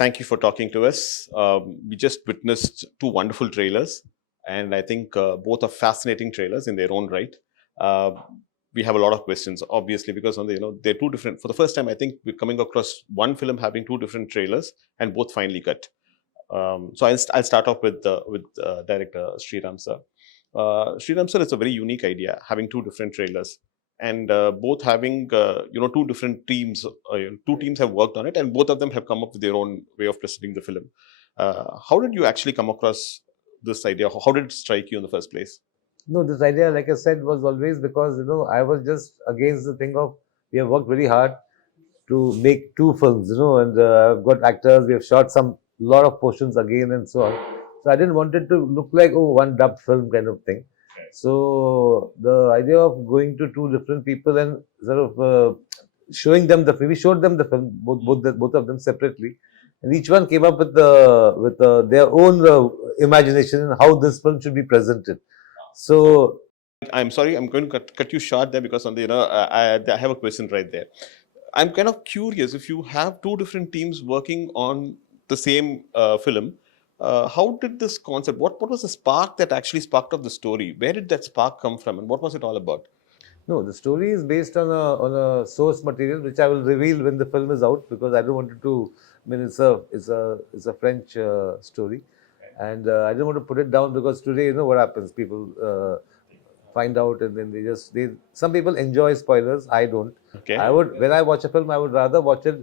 thank you for talking to us. We just witnessed two wonderful trailers, and I think both are fascinating trailers in their own right. Uh, we have a lot of questions, obviously, because they're two different. For the first time, I think we're coming across one film having two different trailers and both finely cut. So I'll start off with director Sriram sir. Sriram sir, it's a very unique idea having two different trailers and both having two different teams. Two teams have worked on it, and both of them have come up with their own way of presenting the film. How did you actually come across this idea? How did it strike you in the first place? No, this idea, like I said, was always because, I was just against the thing of we have worked very hard to make two films, and I've got actors, we have shot some lot of portions again and so on. So I didn't want it to look like, oh, one dubbed film kind of thing. So the idea of going to two different people and sort of showing them the film, we showed them the film, both of them separately, and each one came up with their own imagination and how this film should be presented. So I'm sorry, I'm going to cut you short there because I have a question right there. I'm kind of curious, if you have two different teams working on the same film, how did this concept? What was the spark that actually sparked off the story? Where did that spark come from, and what was it all about? no, the story is based on a source material which I will reveal when the film is out, because I don't want it to. I mean, it's a French story, and I don't want to put it down because today, what happens? People find out and then they some people enjoy spoilers. I don't. Okay. I would, when I watch a film, I would rather watch it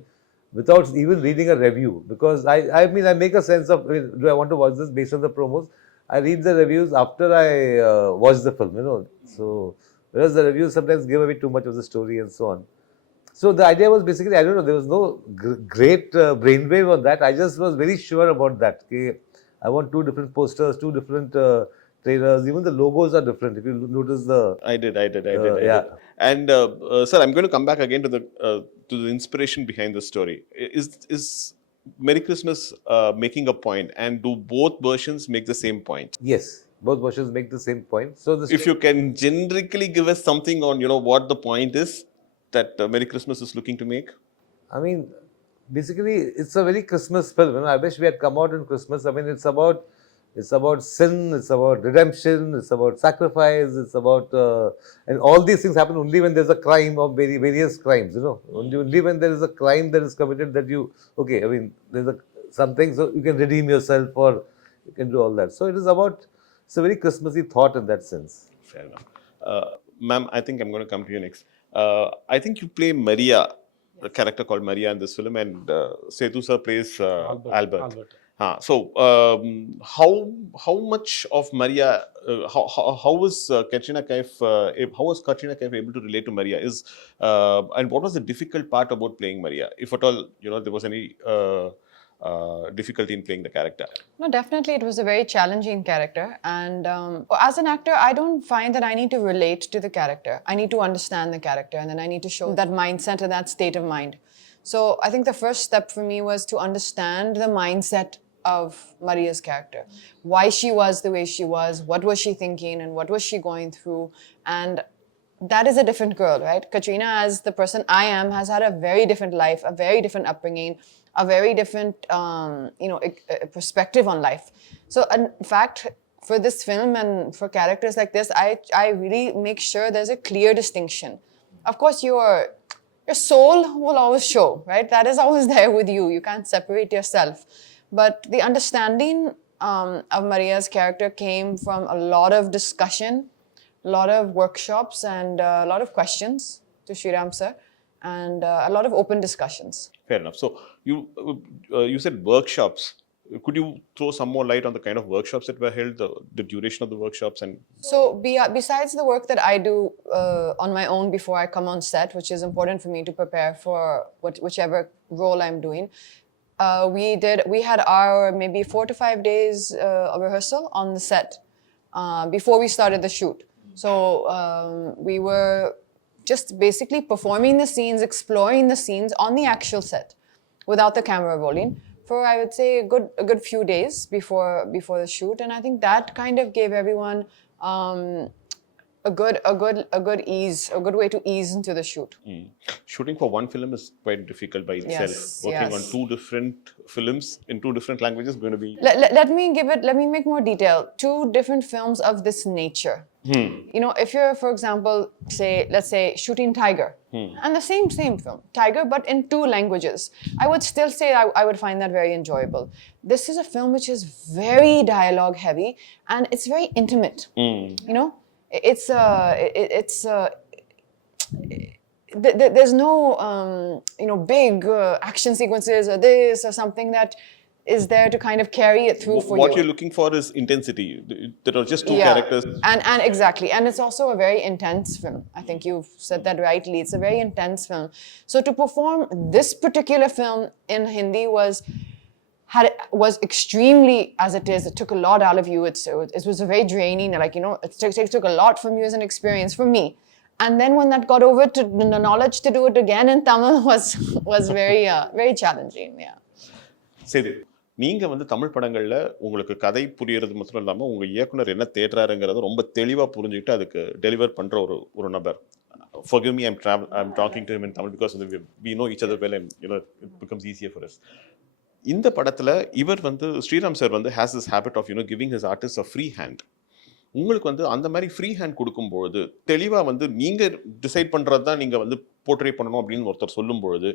without even reading a review, because I mean, I make a sense of, I mean, do I want to watch this based on the promos? I read the reviews after I watch the film. So whereas the reviews sometimes give away too much of the story and so on. So the idea was basically, I don't know, there was no great brainwave on that. I just was very sure about that. Okay, I want two different posters, two different trailers. Even the logos are different. If you notice the, I did. yeah. And sir, I'm going to come back again to the inspiration behind the story. Is Merry Christmas making a point, and do both versions make the same point? Yes, both versions make the same point. So If you can generically give us something on what the point is that Merry Christmas is looking to make. I mean, basically, it's a very Christmas film. I wish we had come out in Christmas. I mean, it's about sin, it's about redemption, it's about sacrifice, it's about and all these things happen only when there's a crime of various crimes. Only when there is a crime that is committed that you, okay. I mean, there's something, so you can redeem yourself, or you can do all that. So it's a very Christmassy thought in that sense. Fair enough. Ma'am, I think I'm going to come to you next. I think you play Maria, a character called Maria in this film, and Sethu sir plays Albert. So, how much of Maria? How was Katrina Kaif? How was Katrina Kaif able to relate to Maria? And what was the difficult part about playing Maria, if at all there was any difficulty in playing the character? No, definitely it was a very challenging character, and as an actor, I don't find that I need to relate to the character. I need to understand the character, and then I need to show that mindset and that state of mind. So I think the first step for me was to understand the mindset of Maria's character, why she was the way she was, what was she thinking, and what was she going through. And that is a different girl, right? Katrina, as the person I am, has had a very different life, a very different upbringing, a very different perspective on life. So in fact, for this film and for characters like this, I really make sure there's a clear distinction. Of course, your soul will always show, right? That is always there with you. You can't separate yourself. But the understanding of Maria's character came from a lot of discussion, a lot of workshops, and a lot of questions to Sriram sir, and a lot of open discussions. Fair enough. So you said workshops. Could you throw some more light on the kind of workshops that were held, the duration of the workshops? And so besides the work that I do on my own before I come on set, which is important for me to prepare for whichever role I'm doing, we had our maybe 4 to 5 days of rehearsal on the set before we started the shoot. So we were just basically performing the scenes, exploring the scenes on the actual set without the camera rolling for, I would say, a good few days before the shoot. And I think that kind of gave everyone a a good way to ease into the shoot. Shooting for one film is quite difficult by itself. Yes, Working yes. on two different films in two different languages is going to be. Let me make more detail. Two different films of this nature. You know, if you're, for example, let's say shooting Tiger, and the same film, Tiger, but in two languages, I would still say I would find that very enjoyable. This is a film which is very dialogue heavy, and it's very intimate. You know, there's no big action sequences or this or something that is there to kind of carry it through for What you. you're looking for is intensity. There are just two characters. And exactly. And it's also a very intense film. I think you've said that rightly. It's a very intense film. So to perform this particular film in Hindi was extremely, as it is, it took a lot out of you. It was a very draining, like, you know, it took a lot from you as an experience for me. And then when that got over to the knowledge to do it again in Tamil was very, very challenging. Yeah. சரி, நீங்க வந்து தமிழ் படங்கள்ல உங்களுக்கு கதை புரியறது மட்டும் இல்லாம உங்க இயக்குனர் என்ன தேடுறாருங்கிறத ரொம்ப தெளிவா புரிஞ்சுக்கிட்டு அதுக்கு டெலிவர் பண்ற ஒரு நபர். Forgive me, I'm talking to him in Tamil because we know each other well and you know it becomes easier for us. இந்த படத்துல இவர் வந்து ஸ்ரீராம் சார் வந்து has this habit of giving his artists a free hand. உங்களுக்கு வந்து அந்த மாதிரி free hand கொடுக்கும்பொழுது தெளிவா வந்து நீங்க டிசைட் பண்றது தான் நீங்க வந்து போர்ட்ரே பண்ணணும் அப்படின்னு ஒருத்தர் சொல்லும்பொழுது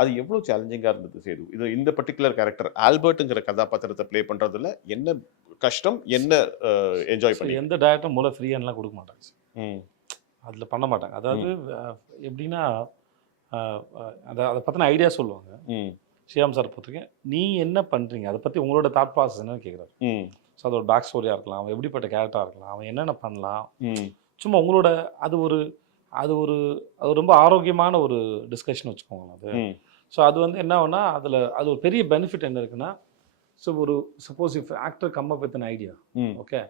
அது எவ்வளவு சேலஞ்சிங்கா இருந்தது சேது? இது இந்த பர்டிகுலர் கேரக்டர் ஆல்பர்ட்ங்கிற கதாபாத்திரத்தை ப்ளே பண்றதுல என்ன கஷ்டம், என்ன என்ஜாய் பண்ணி? எந்த டைரக்டரும் மூல ஃப்ரீ ஹேண்ட்லாம் கொடுக்க மாட்டாங்க, அதில் பண்ண மாட்டாங்க. அதாவது எப்படின்னா அதை பற்றின ஐடியா சொல்லுவாங்க. ஸ்ரீராம் சார் பொறுத்திருக்கேன், நீ என்ன பண்ணுறீங்க அதை பற்றி உங்களோட தாட் ப்ராசஸ் என்னன்னு கேட்குறாரு. ஸோ அதோட பேக் ஸ்டோரியாக இருக்கலாம், அவன் எப்படிப்பட்ட கேரக்டராக இருக்கலாம், அவன் என்னென்ன பண்ணலாம், சும்மா உங்களோட அது ரொம்ப ஆரோக்கியமான ஒரு டிஸ்கஷன் வச்சுக்கோங்களேன் அது. ஸோ அது வந்து என்ன ஆகுனா அது ஒரு பெரிய பெனிஃபிட் என்ன இருக்குன்னா, so suppose if actor come up with an idea, okay,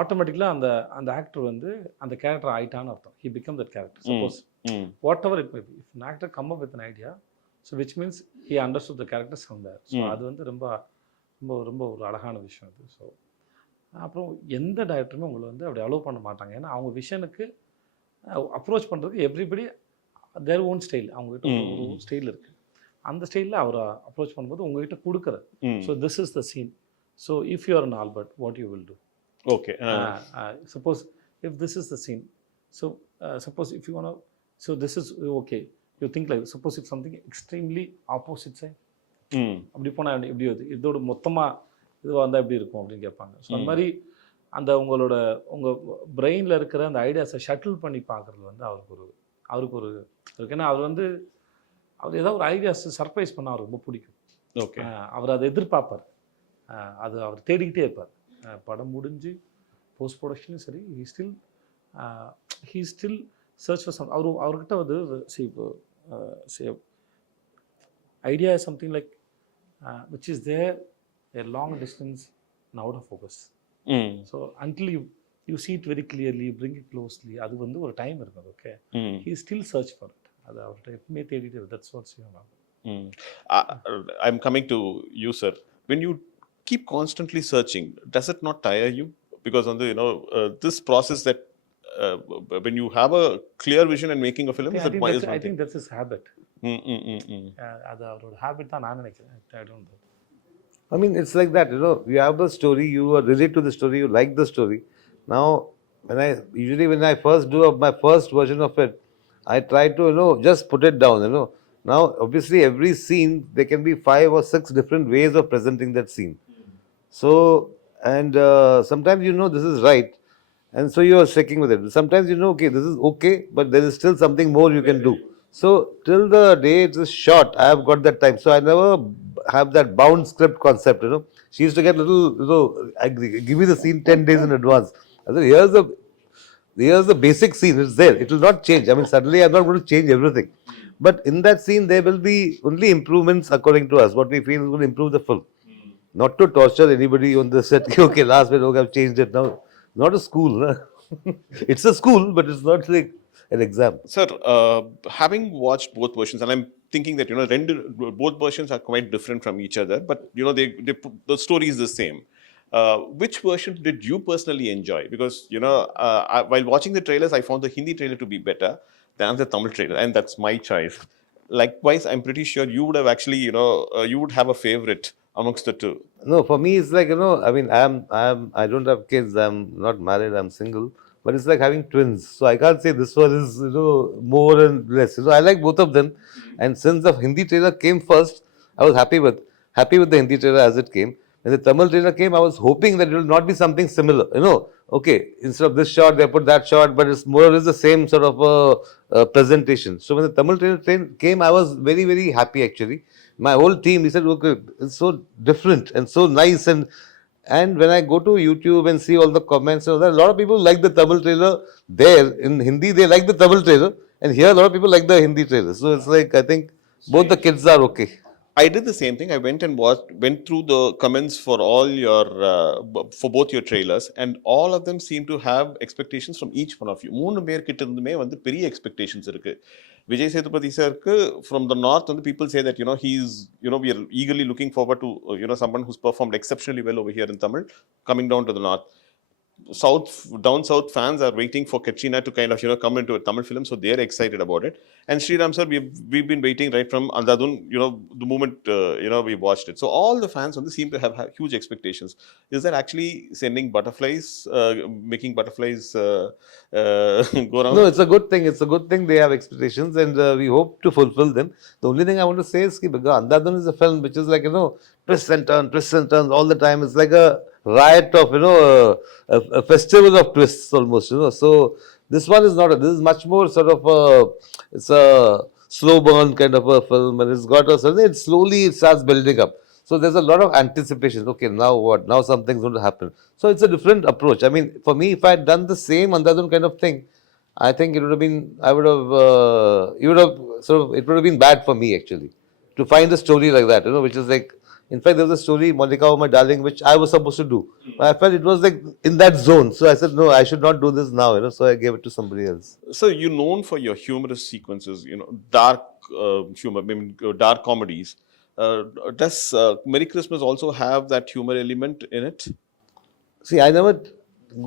ஆட்டோமேட்டிக்கலாக அந்த ஆக்டர் வந்து அந்த கேரக்டர் ஆயிட்டான்னு அர்த்தம். He become that character. Suppose whatever it may be, if an actor come up with an idea, so which means he understood the characters from there. So அது வந்து ரொம்ப ரொம்ப ரொம்ப ஒரு அழகான விஷயம் அது. ஸோ அப்புறம் எந்த டைரக்டருமே உங்களை வந்து அப்படி அலோவ் பண்ண மாட்டாங்க. ஏன்னா அவங்க விஷனுக்கு அப்ரோச் பண்ணுறதுக்கு எவ்ரிபடி தேர் ஓன் ஸ்டைல், அவங்ககிட்ட ஒரு ஸ்டைல் இருக்குது. அந்த ஸ்டைலில் அவரை அப்ரோச் பண்ணும்போது உங்ககிட்ட கொடுக்குற, so this is the scene, so if you are an Albert what you will do, okay, suppose if this is the scene, so suppose if you want, so this is okay, you think like suppose if something extremely opposite side, அப்படி போனால் எப்படி வருது, இதோட மொத்தமாக இதுவாக இருந்தால் எப்படி இருக்கும் அப்படின்னு கேட்பாங்க. ஸோ அந்த மாதிரி அந்த உங்கள் பிரெயினில் இருக்கிற அந்த ஐடியாஸை ஷட்டில் பண்ணி பார்க்குறது வந்து அவருக்கு ஒரு ஏன்னா அவர் ஏதாவது ஒரு ஐடியாஸ் சர்ப்ரைஸ் பண்ண அவருக்கு ரொம்ப பிடிக்கும். ஓகே, அவர் அதை எதிர்பார்ப்பார், அவர் தேடிக்கிட்டே இருப்பார். படம் முடிஞ்சு போஸ்ட் ப்ரொடக்ஷனும் சரி, he still search for some. அவர்கிட்ட வந்து idea is something like which is there a long distance and out of focus. So until you see it very clearly, you bring it closely, அது வந்து ஒரு time இருக்குது. Okay, he still search for it. அது அவர்கிட்ட எப்பவுமே தேடிட்டு, that's what's your I'm coming to you, sir. When you keep constantly searching, does it not tire you? Because on the this process that when you have a clear vision and making a film, I think that's his habit. அது அவரோட habit தான் நான் நினைக்கிறேன். I don't know. I mean, it's like that, you have the story, you relate to the story, you like the story. Now, when I first do my first version of it, I try to, just put it down, Now, obviously, every scene, there can be 5 or 6 different ways of presenting that scene. So, and sometimes this is right, and so you are sticking with it. Sometimes okay, this is okay, but there is still something more you can do. So till the day it is shot, I have got that time. So I never have that bound script concept. She used to get little. Give me the scene 10 days in advance. I said, here's the basic scene. It's there. It will not change. I mean, suddenly I'm not going to change everything. But in that scene, there will be only improvements according to us. What we feel is going to improve the film. Not to torture anybody on the set. Okay, last minute, okay, I've changed it now. Not a school. It's a school, but it's not like an exam. Sir, having watched both versions, and I'm thinking that both versions are quite different from each other, but the story is the same. which version did you personally enjoy? Because, you know, while watching the trailers, I found the Hindi trailer to be better than the Tamil trailer, and that's my choice. Likewise, I'm pretty sure you would have actually, you know, you would have a favorite amongst the two. No, for me, it's like, you know, I mean, I don't have kids. I'm not married. I'm single. But it's like having twins. So I can't say this one is, you know, more and less. You know, I like both of them. And since the Hindi trailer came first, I was happy with the Hindi trailer as it came. When the Tamil trailer came, I was hoping that it will not be something similar. You know, okay, instead of this shot, they put that shot, but it's more or less the same sort of presentation. So when the Tamil trailer came, I was very, very happy actually. My whole team, he said, okay, it's so different and so nice. And when I go to YouTube and see all the comments, and all that, a lot of people like the Tamil trailer there. In Hindi, they like the Tamil trailer. And here, a lot of people like the Hindi trailer. So it's like, I think both the kids are okay. I did the same thing. I went and went through the comments for all your for both your trailers, and all of them seem to have expectations from each one of you. மூணு பேர் கிட்ட இருந்துமே வந்து பெரிய expectations இருக்கு. Vijay Sethupathi sirku from the north, and the people say that, you know, he's, you know, we are eagerly looking forward to, you know, someone who's performed exceptionally well over here in Tamil coming down to the north. Down south fans are waiting for Katrina to kind of, you know, come into a Tamil film, so they're excited about it. And Sriram sir, we've been waiting right from Andadun, you know, the moment you know, we watched it. So all the fans on this seem to have huge expectations. Is that actually sending butterflies, making butterflies go around? No, it's a good thing. It's a good thing they have expectations, and we hope to fulfill them. The only thing I want to say is that Andadun is a film which is like, you know, twists and turns all the time. It's like a riot of, you know, a festival of twists almost, you know. So this one is not. This is much more sort of it's a slow burn kind of a film, and it's got a certain. It slowly starts building up. So there's a lot of anticipation. Okay, now what? Now something's going to happen. So it's a different approach. I mean, for me, if I had done the same Andadun kind of thing, I think it would have been. I would have. It would have sort of. It would have been bad for me actually to find a story like that. You know, which is like. In fact, there was a story, Monica, oh my darling, which I was supposed to do. But I felt it was like in that zone. So I said, no, I should not do this now. You know, so I gave it to somebody else. So you're known for your humorous sequences, you know, dark humor, I mean, dark comedies. Does Merry Christmas also have that humor element in it? See, I never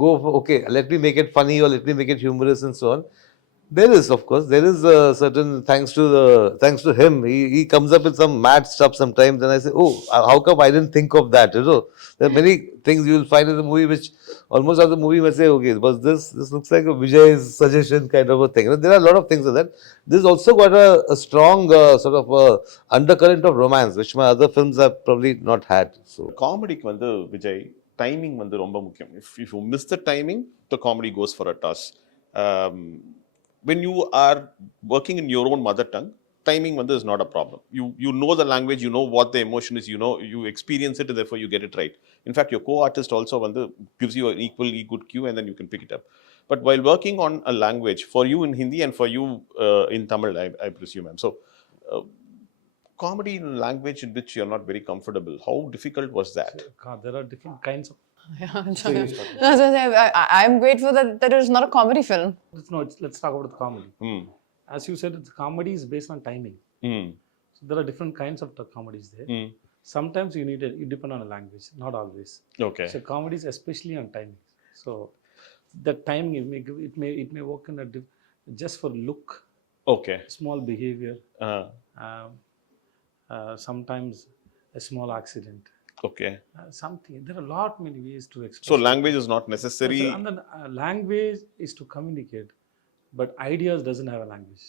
go for, okay, let me make it funny or let me make it humorous and so on. There is, of course, there is a certain, thanks to him, he comes up with some mad stuff sometimes, and I say, oh, how come I didn't think of that? You know, there are many things you will find in the movie which almost as the movie may say, okay, was this looks like a Vijay's suggestion kind of a thing. You know, there are a lot of things like that. This also got a strong sort of undercurrent of romance, which my other films have probably not had. So Comedy வந்து Vijay, timing வந்து ரொம்ப முக்கியம். If you miss the timing, the comedy goes for a toss. When you are working in your own mother tongue, timing is not a problem. You know the language, you know what the emotion is, you know, you experience it, and therefore you get it right. In fact, your co-artist also gives you an equally good cue, and then you can pick it up. But while working on a language, for you in Hindi and for you in Tamil, I presume, so comedy in a language in which you're not very comfortable, how difficult was that? There are different kinds of. I'm grateful that it is not a comedy film. Let's talk about the comedy. As you said, comedy is based on timing. So there are different kinds of comedies there. Sometimes you depend on a language, not always. Okay. So comedy is especially on timing. So the timing it may work in just for look. Okay. Small behavior. Sometimes a small accident. Okay. Something. There are many ways to express. So language is not necessary. And then language is to communicate, but ideas doesn't have a language.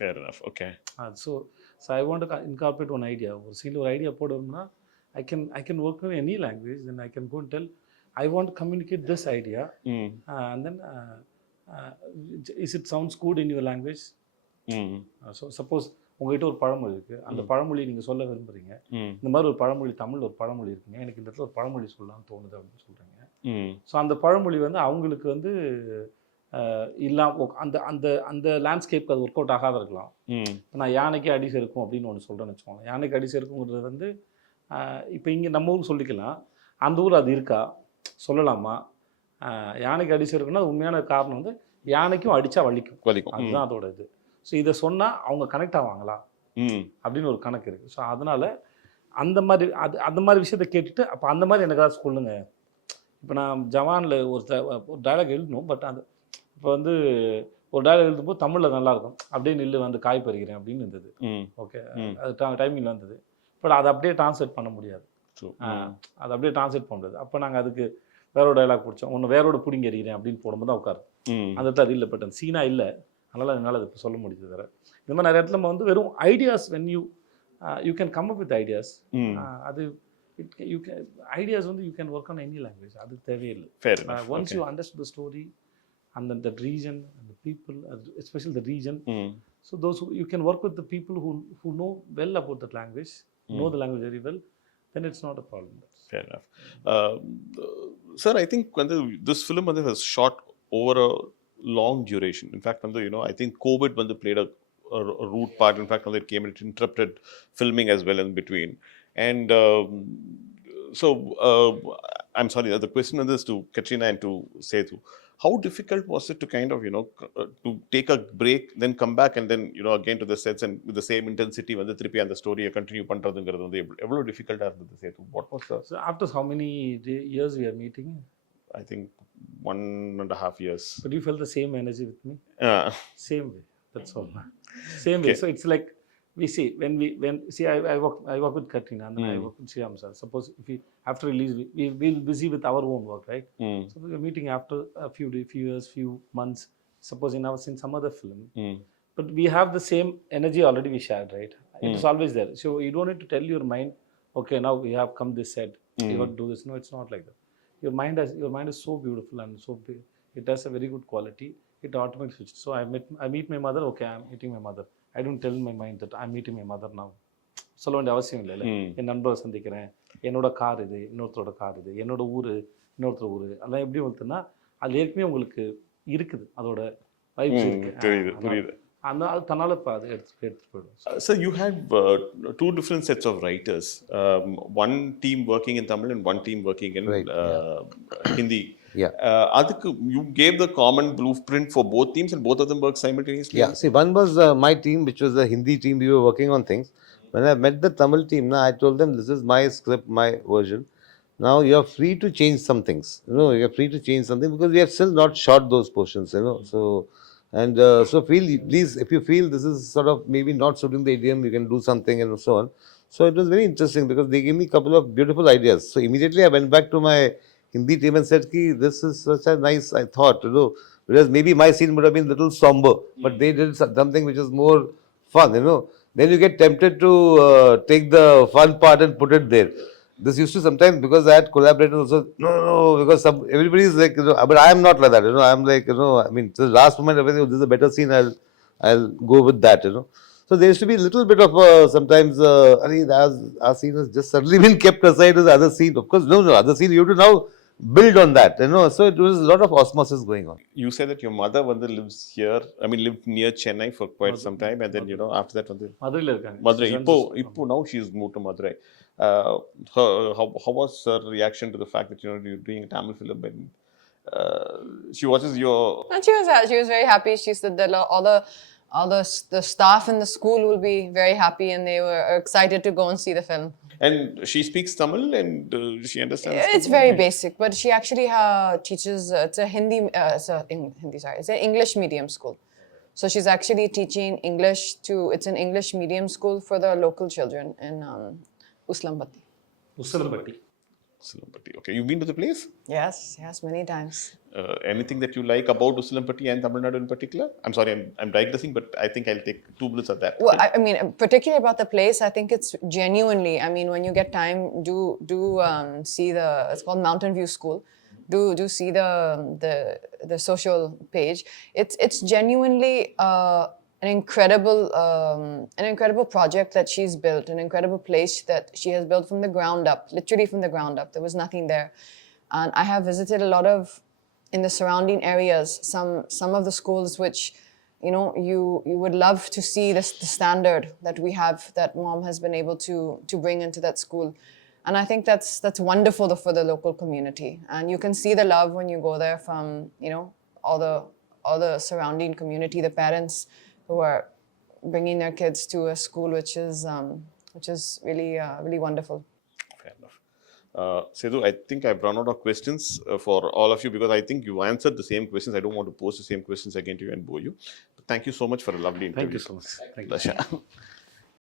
Fair enough. Okay. So I want to incorporate one idea. Or scene or idea podumna, I can work in any language. Then I can go and tell, I want to communicate this idea, and then is it sounds good in your language? So suppose உங்ககிட்ட ஒரு பழமொழி இருக்குது, அந்த பழமொழி நீங்கள் சொல்ல விரும்புகிறீங்க, இந்த மாதிரி ஒரு பழமொழி, தமிழில் ஒரு பழமொழி இருக்குங்க, எனக்கு இந்த இடத்துல ஒரு பழமொழி சொல்லலாம்னு தோணுது அப்படின்னு சொல்கிறீங்க. ஸோ அந்த பழமொழி அவங்களுக்கு அந்த லேண்ட்ஸ்கேப்க்கு அது ஒர்க் அவுட் ஆகாத இருக்கலாம். இப்போ நான் யானைக்கு அடி செருக்கும் அப்படின்னு ஒன்று சொல்கிறேன்னு வச்சுக்கோங்க. யானைக்கு அடி செருக்குங்கிறது இப்போ இங்கே நம்ம ஊருக்கு சொல்லிக்கலாம், அந்த ஊர் அது இருக்கா, சொல்லலாமா? யானைக்கு அடி செருக்குன்னா உண்மையான காரணம் யானைக்கும் அடித்தா வலிக்கும், அதுதான் அதோட இது. ஸோ இதை சொன்னால் அவங்க கனெக்ட் ஆவாங்களா அப்படின்னு ஒரு கணக்கு இருக்குது. ஸோ அதனால் அந்த மாதிரி விஷயத்தை கேட்டுட்டு, அப்போ அந்த மாதிரி எனக்காவது சொல்லுங்க இப்போ நான் ஜவானில் ஒரு டைலாக் எழுதணும், பட் அந்த இப்போ வந்து ஒரு டைலாக் எழுதும்போது தமிழில் நல்லாயிருக்கும், அப்படியே நில்லு வந்து காய் பறிக்கிறேன் அப்படின்னு இருந்தது. ஓகே, அது டைமிங்கில் வந்தது. பட் அதை அப்படியே டிரான்ஸ்லேட் பண்ண முடியாது. அதை அப்படியே டிரான்ஸ்லேட் பண்ண முடியாது. அப்போ நாங்கள் அதுக்கு வேற ஒரு டைலாக் பிடிச்சோம், ஒன்று வேரோட பிடிங்க எறிகிறேன் அப்படின்னு போடும்போது தான் உட்காரு. அந்த இடத்துல அது இல்லை, பட் அந்த சீனாக இல்லை, அதனால் அது இப்போ சொல்ல முடியுது. வேறு இந்த மாதிரி நிறைய இடத்துல நம்ம வந்து வெறும் ideas, when you can come up with ideas. அது ஐடியாஸ் வந்து you can work on any language, அது தேவையில்லை. Once you understand the story and then that region and the people, especially the region, so those who you can work with the people who know well about that language, know the language very well, then it's not a problem. Fair enough. Sir, I think when this film was shot over a long duration. In fact, I think COVID played a root part. In fact, it came and it interrupted filming as well in between. And so I'm sorry, the question is to Katrina and to Sethu. How difficult was it to kind of, to take a break, then come back and then, again to the sets and with the same intensity when the trippy and the story continue பண்றதுங்கிறது வந்து எவ்வளவு டிஃபிகல்ட்டா இருந்தது Setu? What was the... So after how many years we are meeting? I think 1.5 years. But you felt the same energy with me? Same way. That's all. Same way. Okay. So it's like we see when I work with Katrina and then I work with Shyam sir. Suppose if we after release we'll busy with our own work, right? So we're meeting after a few years, few months. Suppose in some other film, but we have the same energy already we shared, right? It is always there. So you don't need to tell your mind, okay, now we have come this set, you have to do this. No, it's not like that. Your mind is so beautiful and so big. It has a very good quality. It automatically switches. So I meet my mother. Okay, I'm meeting my mother. I don't tell my mind that I'm meeting my mother now. சொல்ல வேண்டிய அவசியம் இல்லை. என் நண்பரை சந்திக்கிறேன், என்னோட car இது, இன்னொருத்தரோட car இது, என்னோட ஊர், இன்னொருத்தர் ஊர், அதெல்லாம் எப்படி வந்துன்னா அது ஏற்கனவே உங்களுக்கு இருக்குது, அதோட வைப்ஸ் இருக்கு. அது தன்னால இப்போ அது எடுத்துட்டு போயிடும். So you had two different sets of writers, one team working in Tamil and one team working in Hindi. Adukku you gave the common blueprint for both teams and both of them worked simultaneously? Yeah, see, one was my team, which was the Hindi team. We were working on things. When I met the Tamil team, I told them, this is my script, my version. Now you are free to change some things. You are free to change something because we have still not shot those portions. So and so please, if you feel this is sort of maybe not suiting the idiom, you can do something and so on. So it was very interesting because they gave me a couple of beautiful ideas. So immediately I went back to my Hindi team and said, this is such a nice, I thought, because maybe my scene would have been a little somber, but they did something which is more fun, Then you get tempted to take the fun part and put it there. This used to sometimes, because I had collaborators also, no, because everybody is like, but I am not like that, I am like, I mean, the last moment, everything, this is a better scene, I'll go with that, So there used to be a little bit of sometimes, our scene has just suddenly been kept aside as the other scene. Of course, no, other scene, you have to now build on that, So it was a lot of osmosis going on. You said that your mother lives here, lived near Chennai for quite some time, and then after that Madurai. Now she's moved to Madurai. How was her reaction to the fact that you're doing a Tamil film and she watches your... And she was very happy. She said that all the staff in the school will be very happy and they were excited to go and see the film. And she speaks Tamil and she understands. It's very basic, but she actually teaches. It's a Hindi. It's an English medium school. So she's actually teaching English it's an English medium school for the local children in Uslampati. Okay, you've been to the place? Yes, many times. Anything that you like about Uslampati and Tamil Nadu in particular? I'm sorry, I'm digressing, but I think I'll take 2 minutes of that. Well, I mean, particularly about the place, I think it's genuinely, I mean, when you get time, do see it's called Mountain View School. Do see the social page. It's genuinely an incredible project that she's built, an incredible place that she has built from the ground up, literally from the ground up. There was nothing there. And I have visited a lot of, in the surrounding areas, some of the schools which, you would love to see the standard that we have, that mom has been able to bring into that school. And I think that's wonderful for the local community. And you can see the love when you go there from, all the surrounding community, the parents who are bringing their kids to a school which is really really wonderful. Fair enough. Sethu, I think I've run out of questions for all of you because I think you answered the same questions. I don't want to pose the same questions again to you and bore you. But thank you so much for a lovely interview. Thank you so much. Thank you. Pleasure.